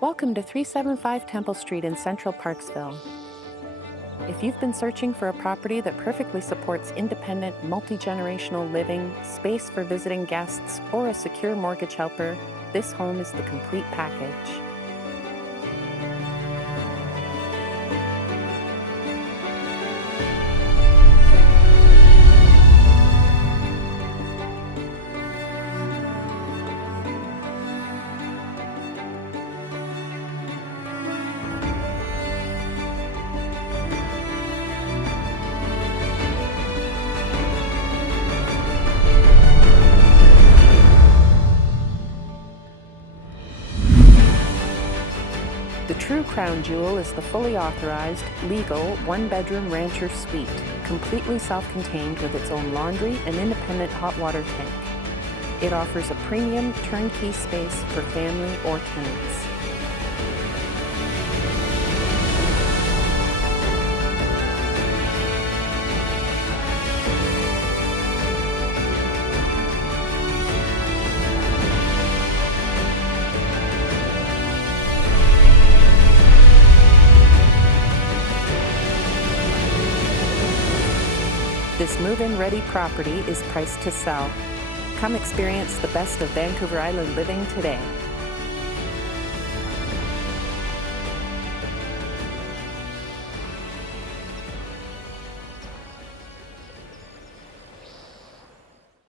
Welcome to 375 Temple Street in central Parksville. If you've been searching for a property that perfectly supports independent, multi-generational living, space for visiting guests, or a secure mortgage helper, this home is the complete package. The true crown jewel is the fully authorized, legal, one-bedroom rancher suite, completely self-contained with its own laundry and independent hot water tank. It offers a premium turnkey space for family or tenants. This move-in ready property is priced to sell. Come experience the best of Vancouver Island living today.